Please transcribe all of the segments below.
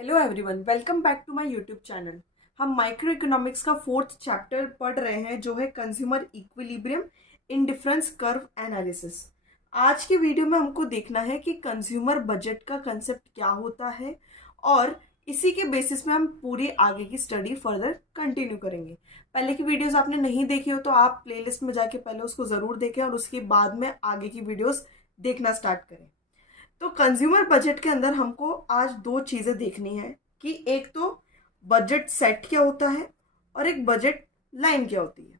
Hello everyone, welcome back to my YouTube channel. हम micro economics का fourth chapter पढ़ रहे हैं जो है consumer equilibrium indifference curve analysis. आज की वीडियो में हमको देखना है कि कंज्यूमर बजट का कंसेप्ट क्या होता है और इसी के बेसिस में हम पूरी आगे की स्टडी फर्दर कंटिन्यू करेंगे। पहले की वीडियोस आपने नहीं देखी हो तो आप प्लेलिस्ट में जाके पहले उसको ज़रूर देखें और उसके बाद में आगे की वीडियोस देखना स्टार्ट करें। तो कंज्यूमर बजट के अंदर हमको आज दो चीजें देखनी है कि एक तो बजट सेट क्या होता है और एक बजट लाइन क्या होती है।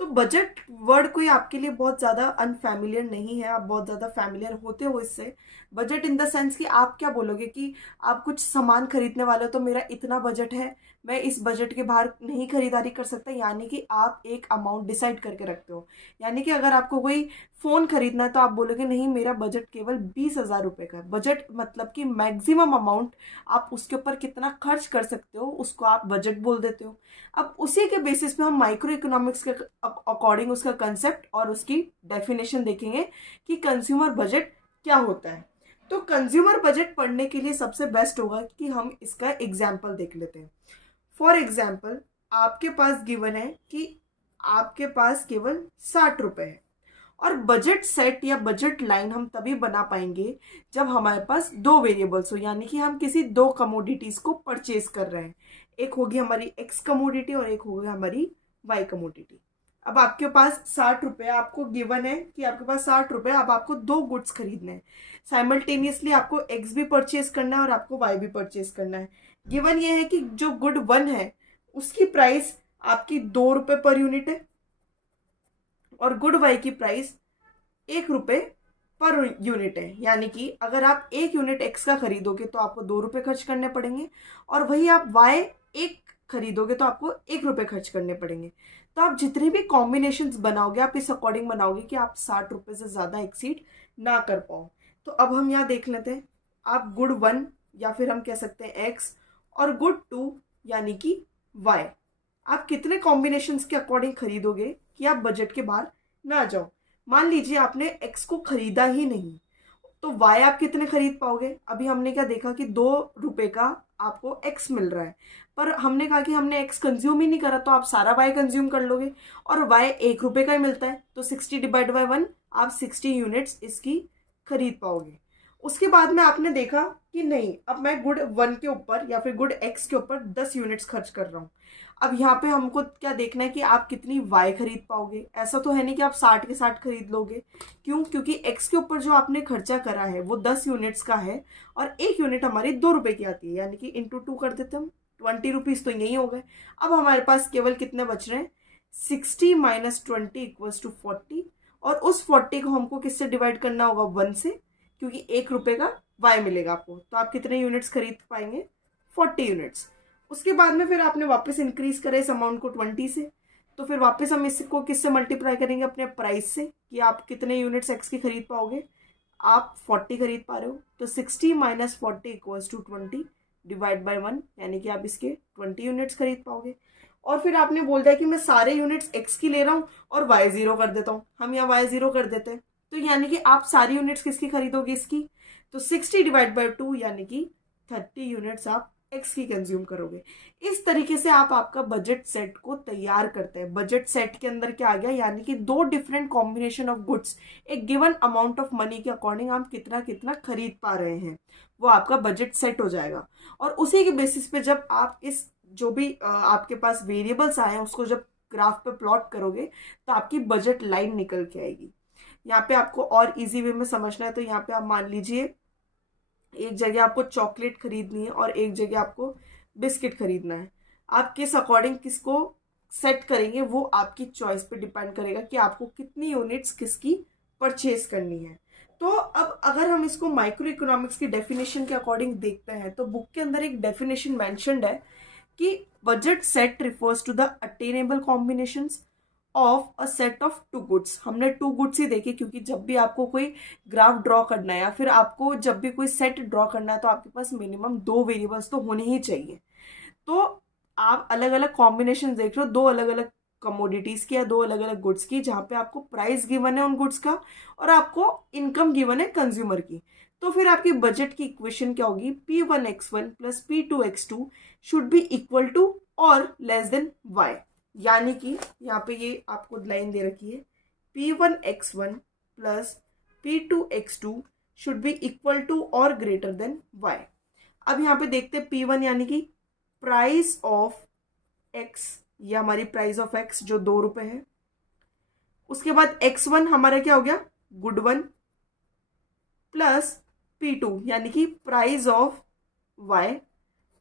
तो बजट वर्ड कोई आपके लिए बहुत ज़्यादा अनफैमिलियर नहीं है, आप बहुत ज़्यादा फैमिलियर होते हो इससे। बजट इन द सेंस कि आप क्या बोलोगे कि आप कुछ सामान खरीदने वाले हो तो मेरा इतना बजट है, मैं इस बजट के बाहर नहीं खरीदारी कर सकता, यानी कि आप एक अमाउंट डिसाइड करके रखते हो। यानी कि अगर आपको कोई फ़ोन खरीदना है तो आप बोलोगे नहीं, मेरा बजट केवल 20,000 रुपये का है। बजट मतलब कि मैक्सिमम अमाउंट आप उसके ऊपर कितना खर्च कर सकते हो उसको आप बजट बोल देते हो। अब उसी के बेसिस पे हम माइक्रो इकोनॉमिक्स के अकॉर्डिंग उसका कंसेप्ट और उसकी डेफिनेशन देखेंगे कि कंज्यूमर बजट क्या होता है। तो कंज्यूमर बजट पढ़ने के लिए सबसे बेस्ट होगा कि हम इसका एग्जाम्पल देख लेते हैं। फॉर एग्जाम्पल, आपके पास गिवन है कि आपके पास केवल 60 रुपए है और बजट सेट या बजट लाइन हम तभी बना पाएंगे जब हमारे पास दो वेरिएबल्स हो, यानी कि हम किसी दो कमोडिटीज को परचेज कर रहे हैं। एक होगी हमारी एक्स कमोडिटी और एक होगी हमारी वाई कमोडिटी। अब आपके पास 60 रुपये, आपको गिवन है कि आपके पास 60 रुपये, अब आपको दो गुड्स खरीदने हैं। साइमल्टेनियसली आपको एक्स भी परचेज करना है और आपको वाई भी परचेज करना है। गिवन ये है कि जो गुड वन है उसकी प्राइस आपकी 2 रुपये पर यूनिट है और गुड वाई की प्राइस 1 रुपये पर यूनिट है। यानी कि अगर आप 1 यूनिट एक्स का खरीदोगे तो आपको 2 रुपये खर्च करने पड़ेंगे और वही आप वाई एक खरीदोगे तो आपको 1 रुपये खर्च करने पड़ेंगे। तो आप जितने भी कॉम्बिनेशन बनाओगे आप इस अकॉर्डिंग बनाओगे कि आप 60 रुपये से ज़्यादा एक्सीड ना कर पाओ। तो अब हम यहाँ देख लेते हैं, आप गुड वन या फिर हम कह सकते हैं एक्स और गुड टू यानी कि वाई, आप कितने कॉम्बिनेशंस के अकॉर्डिंग खरीदोगे कि आप बजट के बाहर ना जाओ। मान लीजिए आपने एक्स को खरीदा ही नहीं तो वाई आप कितने खरीद पाओगे। अभी हमने क्या देखा कि 2 रुपए का आपको एक्स मिल रहा है, पर हमने कहा कि हमने एक्स कंज्यूम ही नहीं करा तो आप सारा वाई कंज्यूम कर लोगे और वाई 1 रुपए का ही मिलता है तो 60/1 आप 60 यूनिट्स इसकी खरीद पाओगे। उसके बाद में आपने देखा कि नहीं, अब मैं गुड वन के ऊपर या फिर गुड एक्स के ऊपर 10 यूनिट्स खर्च कर रहा हूँ। अब यहाँ पे हमको क्या देखना है कि आप कितनी वाई खरीद पाओगे। ऐसा तो है नहीं कि आप 60 के 60 खरीद लोगे। क्यों? क्योंकि एक्स के ऊपर जो आपने खर्चा करा है वो 10 यूनिट्स का है और 1 यूनिट हमारी 2 रुपए की आती है, यानी कि इंटू 2 कर देते हम, 20 रुपीज तो यही हो गए। अब हमारे पास केवल कितने बच रहे हैं, 60 - 20 = 40 और उस 40 को हमको किससे डिवाइड करना होगा, 1 से, क्योंकि 1 रुपए का वाई मिलेगा आपको। तो आप कितने यूनिट्स खरीद पाएंगे, 40 यूनिट्स। उसके बाद में फिर आपने वापस इंक्रीज करा इस अमाउंट को 20 से, तो फिर वापस हम इसको किससे मल्टीप्लाई करेंगे, अपने प्राइस से, कि आप कितने यूनिट्स एक्स की खरीद पाओगे। आप 40 खरीद पा रहे हो तो 60 - 40 = 20/1, यानी कि आप इसके 20 यूनिट्स खरीद पाओगे। और फिर आपने बोल दिया कि मैं सारे यूनिट्स एक्स की ले रहा हूँ और वाई जीरो कर देता हूँ, हम यहाँ वाई जीरो कर देते हैं। तो यानी कि आप सारी यूनिट्स किसकी खरीदोगे, इसकी। तो 60/2 यानी कि 30 यूनिट्स आप एक्स की कंज्यूम करोगे। इस तरीके से आप आपका बजट सेट को तैयार करते हैं। बजट सेट के अंदर क्या आ गया, यानी कि दो डिफरेंट कॉम्बिनेशन ऑफ गुड्स एक गिवन अमाउंट ऑफ मनी के अकॉर्डिंग आप कितना कितना खरीद पा रहे हैं, वो आपका बजट सेट हो जाएगा। और उसी के बेसिस पे जब आप इस जो भी आपके पास वेरिएबल्स आए हैं उसको जब ग्राफ पे प्लॉट करोगे तो आपकी बजट लाइन निकल के आएगी। यहाँ पे आपको और इजी वे में समझना है तो यहाँ पे आप मान लीजिए एक जगह आपको चॉकलेट खरीदनी है और एक जगह आपको बिस्किट खरीदना है। आप किस अकॉर्डिंग किसको सेट करेंगे वो आपकी चॉइस पे डिपेंड करेगा कि आपको कितनी यूनिट्स किसकी परचेज करनी है। तो अब अगर हम इसको माइक्रो इकोनॉमिक्स की डेफिनेशन के अकॉर्डिंग देखते हैं तो बुक के अंदर एक डेफिनेशन मेंशन्ड है कि budget set refers to the attainable combinations of a set of two goods. हमने टू गुड्स ही देखे क्योंकि जब भी आपको कोई ग्राफ ड्रॉ करना है या फिर आपको जब भी कोई सेट ड्रॉ करना है तो आपके पास मिनिमम दो वेरिएबल्स तो होने ही चाहिए। तो आप अलग अलग कॉम्बिनेशन देख रहे हो, दो अलग अलग कमोडिटीज की या दो अलग अलग गुड्स की, जहाँ पे आपको प्राइस गिवन है उन गुड्स का और आपको इनकम गिवन है कंज्यूमर की। तो फिर आपकी बजट की इक्वेशन क्या होगी, P1x1 plus P2x2 should be equal to और लेस देन y। यानी कि यहाँ पे ये आपको लाइन दे रखी है, P1x1 plus P2x2 should be equal to और ग्रेटर देन y। अब यहाँ पे देखते हैं P1 यानी कि प्राइस ऑफ x, या हमारी प्राइस ऑफ x जो 2 रुपए है। उसके बाद x1 हमारा क्या हो गया, गुड वन, प्लस P2 यानी कि प्राइस ऑफ y,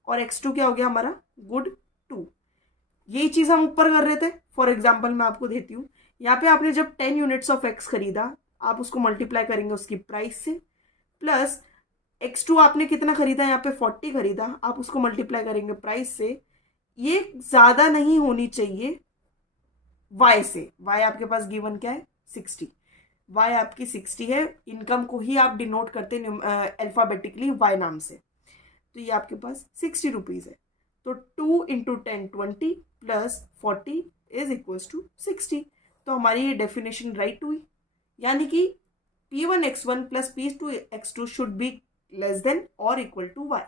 और x2 क्या हो गया हमारा, गुड 2। यही चीज हम ऊपर कर रहे थे। फॉर एग्जाम्पल मैं आपको देती हूँ, यहाँ पे आपने जब 10 यूनिट्स ऑफ x खरीदा, आप उसको मल्टीप्लाई करेंगे उसकी प्राइस से, प्लस x2 आपने कितना खरीदा, यहाँ पे 40 खरीदा, आप उसको मल्टीप्लाई करेंगे प्राइस से। ये ज्यादा नहीं होनी चाहिए y से। y आपके पास गिवन क्या है, 60। y आपकी 60 है। इनकम को ही आप डिनोट करते हैं अल्फाबेटिकली y नाम से। तो ये आपके पास 60 रुपीज है। तो 2 into 10 20 plus 40 is equals to 60। तो हमारी ये डेफिनेशन राइट हुई। यानी कि P1x1 plus P2x2 should be less than और इक्वल टू y।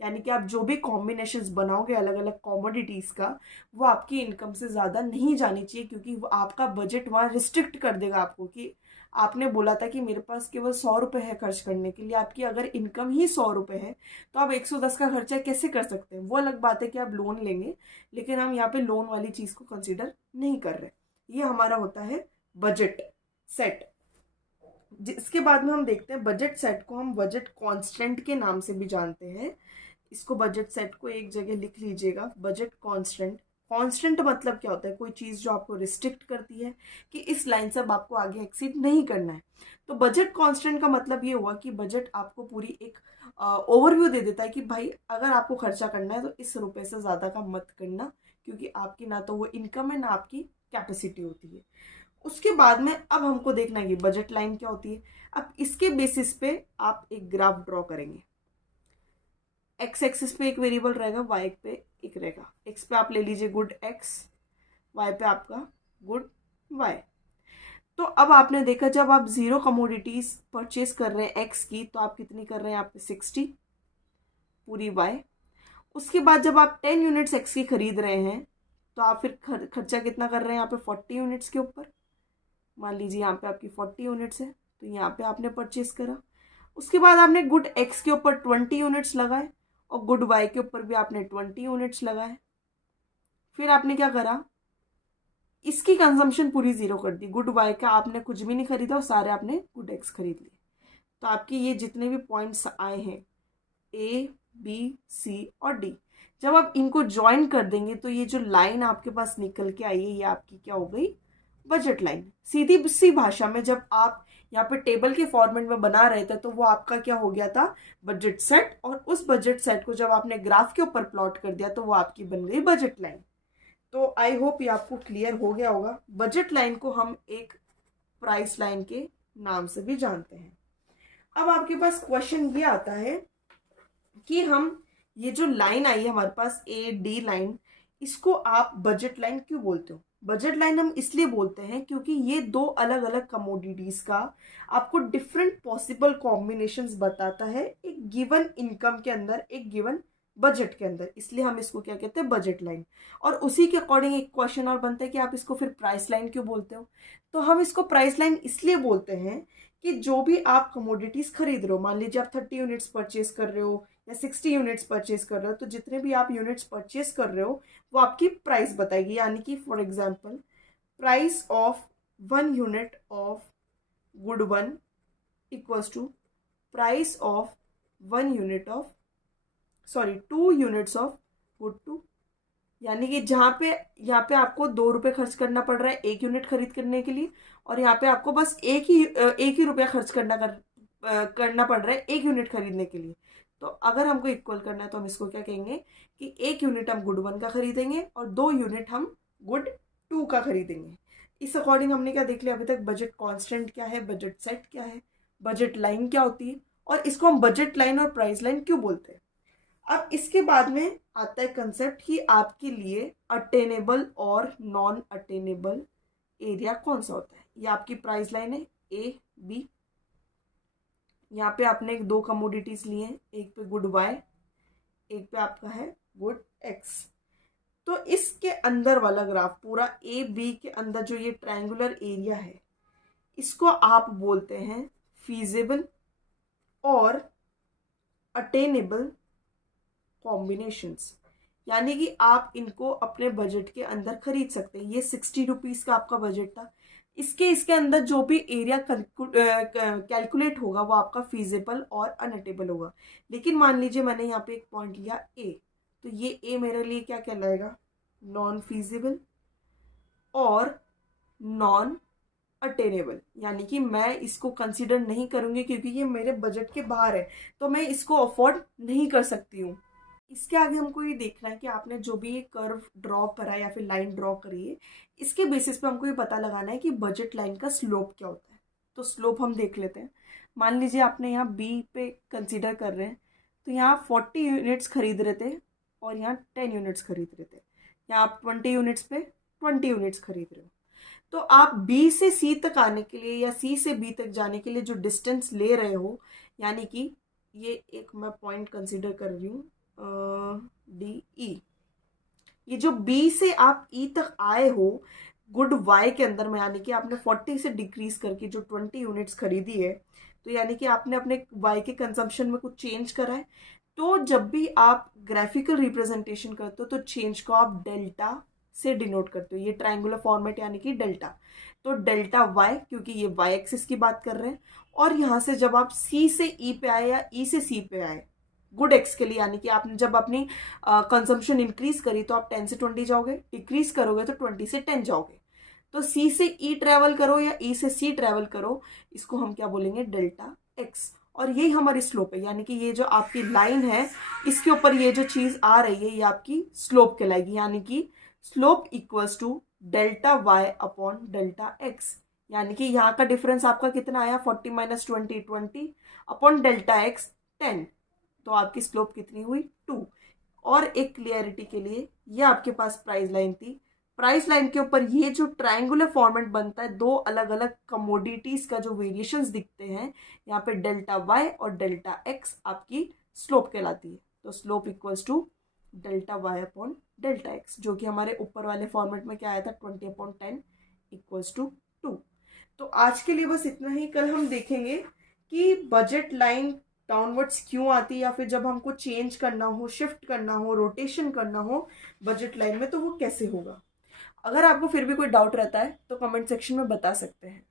यानी कि आप जो भी कॉम्बिनेशंस बनाओगे अलग अलग कॉमोडिटीज का, वो आपकी इनकम से ज्यादा नहीं जानी चाहिए, क्योंकि वो आपका बजट वहां रिस्ट्रिक्ट कर देगा आपको। कि आपने बोला था कि मेरे पास केवल 100 रुपए है खर्च करने के लिए, आपकी अगर इनकम ही 100 रुपए है तो आप 110 का खर्चा कैसे कर सकते हैं। वो अलग बात है कि आप लोन लेंगे, लेकिन हम यहाँ पे लोन वाली चीज को कंसिडर नहीं कर रहे। ये हमारा होता है बजट सेट। इसके बाद में हम देखते हैं बजट सेट को हम बजट कांस्टेंट के नाम से भी जानते हैं। इसको बजट सेट को एक जगह लिख लीजिएगा, बजट कांस्टेंट। कांस्टेंट मतलब क्या होता है, कोई चीज जो आपको रिस्ट्रिक्ट करती है कि इस लाइन से अब आपको आगे एक्सीड नहीं करना है। तो बजट कांस्टेंट का मतलब ये हुआ कि बजट आपको पूरी एक ओवरव्यू दे देता है कि भाई अगर आपको खर्चा करना है तो इस रुपए से ज्यादा का मत करना, क्योंकि आपकी ना तो वो इनकम है ना आपकी कैपेसिटी होती है। उसके बाद में अब हमको देखना है कि बजट लाइन क्या होती है। अब इसके बेसिस पे आप एक ग्राफ ड्रॉ करेंगे। एक्स एक्सिस पे एक वेरिएबल रहेगा, वाई पे एक रहेगा। एक्स पे आप ले लीजिए गुड एक्स, वाई पे आपका गुड वाई। तो अब आपने देखा जब आप 0 कमोडिटीज परचेज कर रहे हैं एक्स की, तो आप कितनी कर रहे हैं यहाँ पे 60 पूरी वाई। उसके बाद जब आप 10 यूनिट्स एक्स की खरीद रहे हैं, तो आप फिर खर्चा कितना कर रहे हैं यहाँ पे 40 यूनिट्स के ऊपर। मान लीजिए यहाँ पे आपकी 40 यूनिट्स है, तो यहाँ पे आपने परचेज करा। उसके बाद आपने गुड एक्स के ऊपर 20 यूनिट्स लगाए, और गुड वाई के ऊपर भी आपने 20 यूनिट्स लगाए। फिर आपने क्या करा, इसकी कंजम्पशन पूरी 0 कर दी। गुड वाई का आपने कुछ भी नहीं खरीदा और सारे आपने गुड एक्स खरीद लिए। तो आपकी ये जितने भी पॉइंट्स आए हैं A, B, C और D, जब आप इनको ज्वाइन कर देंगे तो ये जो लाइन आपके पास निकल के आई है, ये आपकी क्या हो गई, बजट लाइन। सीधी सी भाषा में जब आप यहाँ पे टेबल के फॉर्मेट में बना रहे थे, तो वो आपका क्या हो गया था, बजट सेट। और उस बजट सेट को जब आपने ग्राफ के ऊपर प्लॉट कर दिया, तो वो आपकी बन गई बजट लाइन। तो आई होप ये आपको क्लियर हो गया होगा। बजट लाइन को हम एक प्राइस लाइन के नाम से भी जानते हैं। अब आपके पास क्वेश्चन ये आता है कि हम ये जो लाइन आई है हमारे पास AD लाइन, इसको आप बजट लाइन क्यों बोलते हो। बजट लाइन हम इसलिए बोलते हैं क्योंकि ये 2 अलग अलग कमोडिटीज का आपको डिफरेंट पॉसिबल कॉम्बिनेशंस बताता है एक गिवन इनकम के अंदर, एक गिवन बजट के अंदर। इसलिए हम इसको क्या कहते हैं, बजट लाइन। और उसी के अकॉर्डिंग एक क्वेश्चन और बनता है कि आप इसको फिर प्राइस लाइन क्यों बोलते हो। तो हम इसको प्राइस लाइन इसलिए बोलते हैं कि जो भी आप कमोडिटीज खरीद रहे हो, मान लीजिए आप 30 यूनिट्स परचेज कर रहे हो या 60 यूनिट्स परचेज कर रहे हो, तो जितने भी आप यूनिट्स परचेज कर रहे हो वो आपकी प्राइस बताएगी। यानी कि for example price of 1 unit of good 1 equals to price of 1 unit of 2 units of good 2। यानी कि जहाँ पे यहाँ पे आपको 2 रुपए खर्च करना पड़ रहा है 1 यूनिट खरीद करने के लिए, और यहाँ पे आपको बस एक ही रुपया खर्च करना पड़ रहा है 1 यूनिट खरीदने के लिए। तो अगर हमको इक्वल करना है तो हम इसको क्या कहेंगे कि 1 यूनिट हम गुड 1 का खरीदेंगे और 2 यूनिट हम गुड 2 का खरीदेंगे। इस अकॉर्डिंग हमने क्या देख लिया अभी तक, बजट कांस्टेंट क्या है, बजट सेट क्या है, बजट लाइन क्या होती है, और इसको हम बजट लाइन और प्राइस लाइन क्यों बोलते हैं। अब इसके बाद में आता है कंसेप्ट कि आपके लिए अटेनेबल और नॉन अटेनेबल एरिया कौन सा होता है। ये आपकी प्राइस लाइन है A, B, यहाँ पे आपने दो कमोडिटीज लिए हैं, एक पे गुड वाई, एक पे आपका है गुड एक्स। तो इसके अंदर वाला ग्राफ पूरा ए बी के अंदर जो ये ट्रायंगुलर एरिया है, इसको आप बोलते हैं फीजिबल और अटेनेबल कॉम्बिनेशंस। यानी कि आप इनको अपने बजट के अंदर खरीद सकते हैं। ये 60 रुपीज़ का आपका बजट था, इसके अंदर जो भी एरिया कैलकुलेट होगा वो आपका फीजिबल और अनअटेबल होगा। लेकिन मान लीजिए मैंने यहाँ पे एक पॉइंट लिया ए, तो ये ए मेरे लिए क्या कहलाएगा, नॉन फीजिबल और नॉन अटेनेबल। यानी कि मैं इसको कंसिडर नहीं करूंगी क्योंकि ये मेरे बजट के बाहर है, तो मैं इसको अफोर्ड नहीं कर सकती हूँ। इसके आगे हमको ये देखना है कि आपने जो भी कर्व ड्रॉ करा या फिर लाइन ड्रॉ करी है, इसके बेसिस पे हमको ये पता लगाना है कि बजट लाइन का स्लोप क्या होता है। तो स्लोप हम देख लेते हैं। मान लीजिए आपने यहाँ बी पे कंसीडर कर रहे हैं, तो यहाँ 40 यूनिट्स खरीद रहे थे और यहाँ 10 यूनिट्स खरीद रहे थे। यहाँ आप 20 यूनिट्स पे 20 यूनिट्स खरीद रहे हो। तो आप बी से सी तक आने के लिए या सी से बी तक जाने के लिए जो डिस्टेंस ले रहे हो, यानी कि ये एक मैं पॉइंट कंसीडर कर रही हूँ डी ई, ये जो बी से आप ई तक आए हो गुड वाई के अंदर में, यानी कि आपने 40 से डिक्रीज करके जो 20 यूनिट्स खरीदी है, तो यानी कि आपने अपने वाई के कंजम्पशन में कुछ चेंज करा है। तो जब भी आप ग्राफिकल रिप्रेजेंटेशन करते हो तो चेंज को आप डेल्टा से डिनोट करते हो। ये ट्रायंगुलर फॉर्मेट यानी कि डेल्टा, तो डेल्टा वाई, क्योंकि ये वाई एक्सिस की बात कर रहे हैं। और यहाँ से जब आप सी से ई पे आए या ई से सी पे आए गुड एक्स के लिए, यानी कि आपने जब अपनी कंजम्पशन इंक्रीज करी तो आप 10 से 20 जाओगे, डिक्रीज करोगे तो 20 से 10 जाओगे। तो सी से ई ट्रेवल करो या ई से सी ट्रेवल करो, इसको हम क्या बोलेंगे, डेल्टा एक्स। और यही हमारी स्लोप है, यानी कि ये जो आपकी लाइन है इसके ऊपर ये जो चीज आ रही है ये आपकी स्लोप कहलाएगी। यानी कि slope equals to delta Y upon delta X. यानी कि यहाँ का डिफरेंस आपका कितना आया, 40 माइनस 20 20 अपॉन डेल्टा एक्स 10। तो आपकी स्लोप कितनी हुई, 2। और एक क्लियरिटी के लिए, ये आपके पास प्राइस लाइन थी, प्राइस लाइन के ऊपर ये जो ट्रायंगुलर फॉर्मेट बनता है, दो अलग अलग कमोडिटीज का जो वेरिएशंस दिखते हैं, यहाँ पे डेल्टा वाई और डेल्टा एक्स आपकी स्लोप कहलाती है। तो slope equals to delta Y upon delta X, जो कि हमारे ऊपर वाले फॉर्मेट में क्या आया था, 20 अपॉन 10 इक्वल्स टू 2। तो आज के लिए बस इतना ही। कल हम देखेंगे कि बजट लाइन डाउनवर्ड्स क्यों आती है, या फिर जब हमको चेंज करना हो, शिफ्ट करना हो, रोटेशन करना हो बजट लाइन में, तो वो कैसे होगा। अगर आपको फिर भी कोई डाउट रहता है तो कमेंट सेक्शन में बता सकते हैं।